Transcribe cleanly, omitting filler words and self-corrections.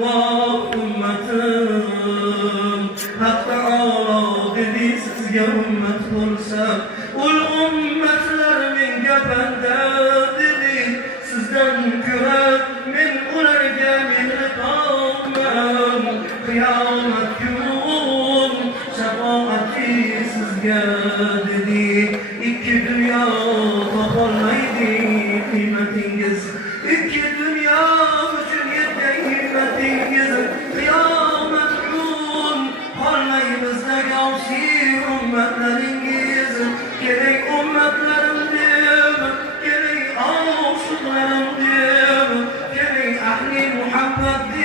voh ummatim. Haq taolo dedi sizga ummat bo'lsa, ul ummatlar menga banda dedi. Sizdan ko'ra men ularga mehribonman. Qiyomat kun shafoati sizga dedi. İki dünya topolmaydi kıymetingiz. İki dünya üçün yetken himmetingiz. Kıyamet gün olmayımızda gavsi ümmetleriniz. Gerek ümmetlerimdir, gerek aşıklarımdır, gerek ahli muhabbettir.